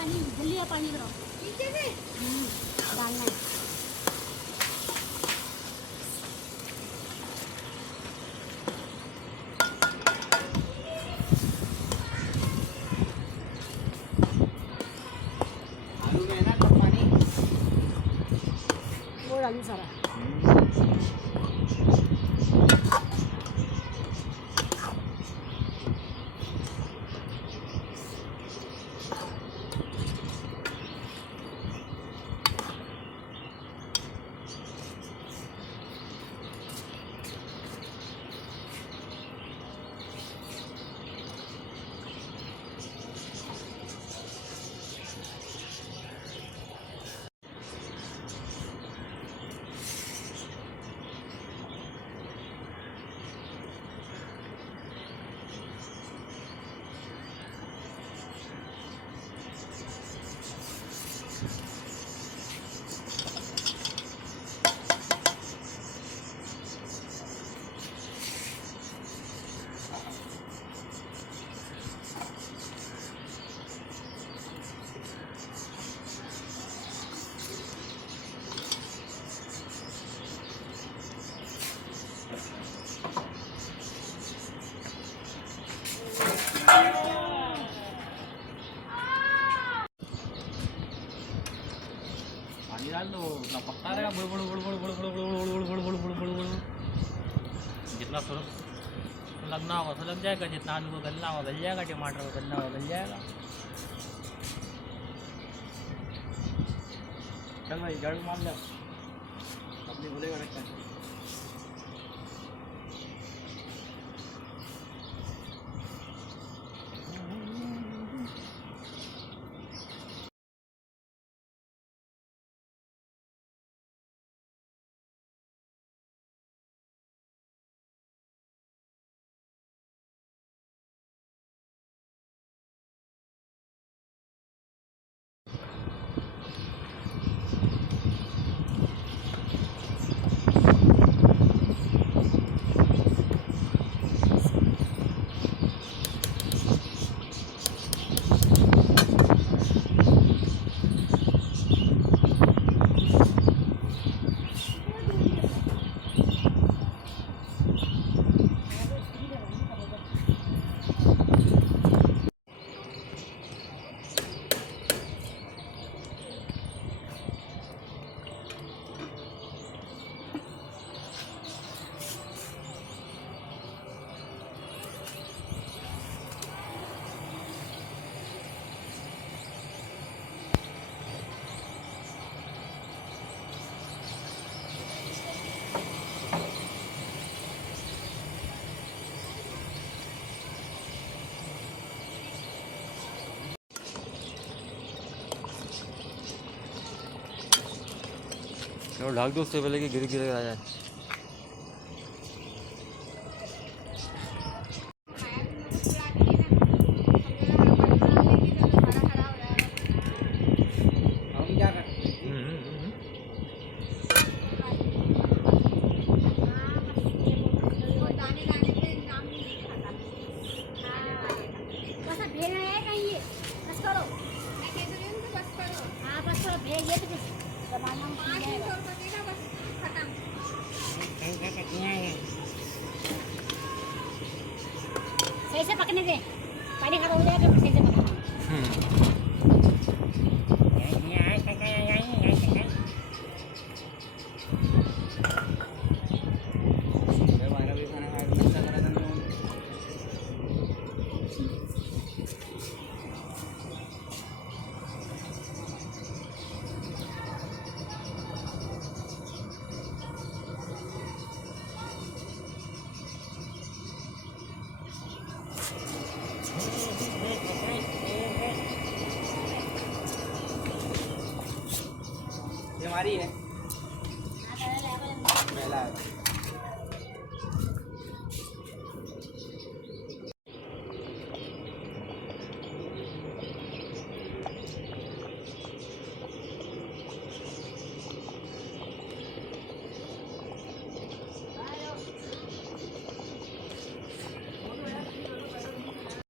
पानी जल्दी पानी करो नीचे से डालना है। आलू में है ना कम पानी वो डालू सारा। पानी डाल दो ना पकता रहेगा बुड़ बुड़ बुड़ बुड़ बुड़ बुड़ बुड़ बुड़ बुड़ बुड़ बुड़ बुड़ बुड़ जितना लगना होगा तो लग जाएगा, जितना आलू को गलना होगा गल जाएगा, टमाटर को गलना होगा गल जाएगा। चल भाई झाड़ू मार ले अपनी भूलेगा रखता है। चलो ढाक दो उससे पहले कि गिर गिर आ जाए। हम क्या करते बस भेज रहे हैं कहीं ये बस करो मैं कह रही हूं बस करो। हां बस करो भेज ये तो जमाना में 500 रुपए देना बस खत्म। सही से पकने दे, पानी खड़ा हो जाएगा फिर सही से पकना। ये हमारी है।